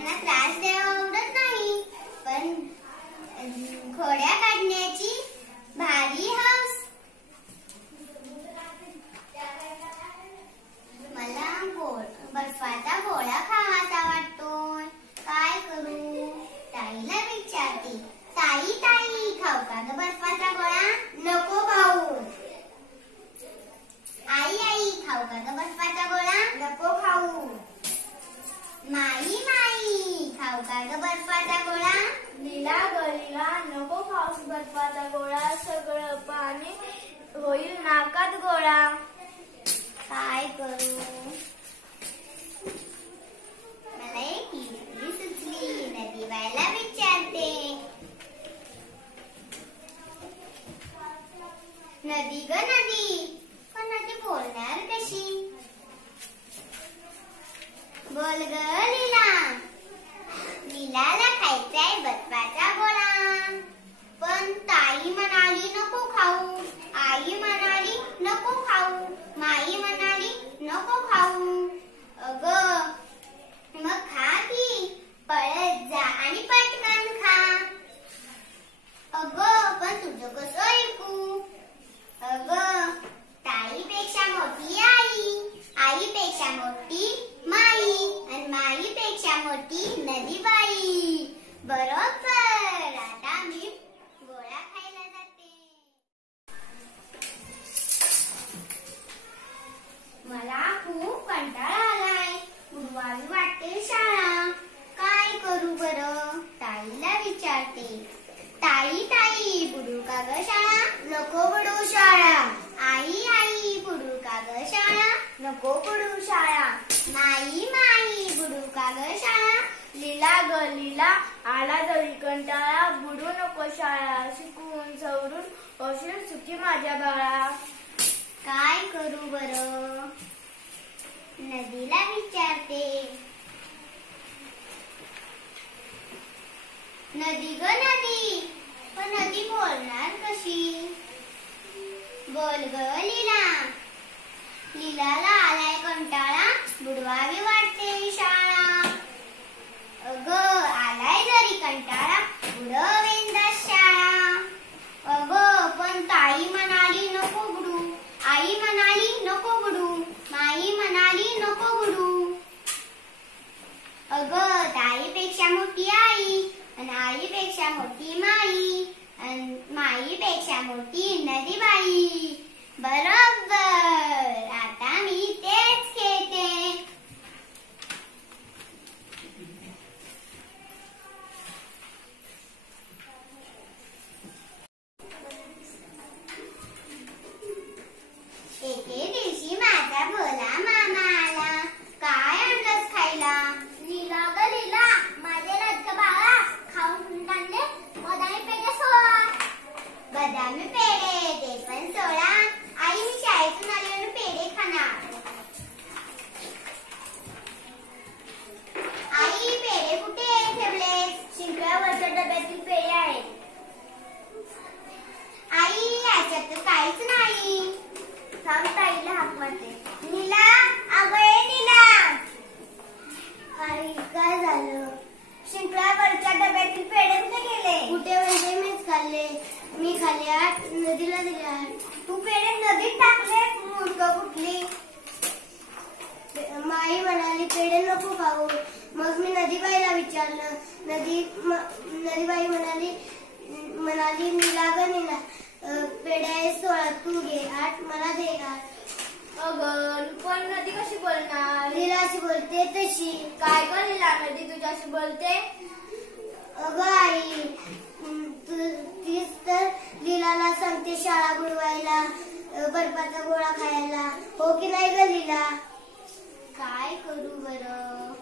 त्यांना त्रास द्यावा आवडत नाही, पण खोड्या काढण्याची भारी हौस. मला बर्फाचा गोळा खावासा वाटतोय, काय करू? ताईला विचारते. ताई ताई, खाऊ का ग बर्फाचा गोळा? नको खाऊ. आई आई, खाऊ का ग बर्फाचा गोळा? नको खाऊ. माई माई, खाऊ का ग बर्फाचा गोळा? लीला ग लीला, नको खाऊस बर्फाचा गोळा, सगळं पाणी होईल नाकात गोळा. काय करू? मला एक युक्ती सुचली. नदीबाईला विचारते. नदी ग नदी, पण नदी बोलणार कशी? बोल ग लीला. लीलाला खायचाय बर्फाचा गोळा, पण ताई म्हणाली नको खाऊ, आई म्हणाली नको खाऊ, माई म्हणाली नको खाऊ. अगं मग खा की, पळत जा आणि पटकन खा. अगं पण तुझं कसं ऐकू? अगं ताईपेक्षा मोठी आई, आईपेक्षा मोठी माई, आणि माईपेक्षा मोठी नदीबाई. बरोबर. आता मी गोळा खायला जाते. मला खूप कंटाळा आलाय, बुडवावी वाटते शाळा, काय करू बरं? ताईला विचारते. ताई ताई, बुडू का ग शाळा? नको बुडू शाळा. आई आई, बुडू का ग शाळा? नको बुडू शाळा. माई माई, बुडू का ग शाळा? लीला ग लीला, आला जरी कंटाळा, बुडू नको शाळा, शिकून सवरून होशील सुखी माझ्या बाळा. काय करू बरं? नदीला विचारते. नदी ग नदी, पण नदी बोलणार कशी? बोल ग लीला. लीलाला आलाय कंटाळा, बुडवावी वाटते शाळा. अगं आलाय जरी कंटाळा, बुडवेन शाळा. अगं पण ताई म्हणाली नको बुडू, आई म्हणाली नको बुडू, माई म्हणाली नको बुडू. अगं ताईपेक्षा मोठी आई, आणि आईपेक्षा मोठी माई, आणि माईपेक्षा मोठी नदीबाई. बरोबर. आता मी तेच खेळते. एके दिवशी माझा भोला मामा आला. काय आणलंस खायला? लीला ग लीला, माझे लटक बाळा, खाऊन आणले बदामी पेढे 16. बदामी पेढे, ते पण 16. आई मी शाळेतून आल्यावर पेढे खाणार. आई पेढे कुठे ठेवले? शिंकड्यावरच्या डब्यातील पेढे आहेत. आई याच्यात तर काहीच नाही. थांब, ताईला हाक मारते. नीला, अगं ये नीला. आई काय झालं? शिंकड्यावरच्या डब्यातील पेढे कुठे गेले? कुठे म्हणजे मीच खाल्ले. मी खाल्ल्या, नदीला दिल्या. तू पेढे नदीत टाकले? मूर्ख कुठली. माई म्हणाली पेढे नको खाऊ. मग मी नदीबाईला विचारलं. नदीबाई म्हणाली नीला ग नीला, पेढे 16 तू घे, 8 मला दे. अगं पण नदी कशी बोलणार? लीला अशी बोलते तशी. काय ग लीला, नदी तुझ्याशी बोलते? अगं आई, तीच तर लीलाला सांगते शाळा बुडवायला, बर्फाचा गोळा खायला. हो की नाही ग लीला? काय करू बरं?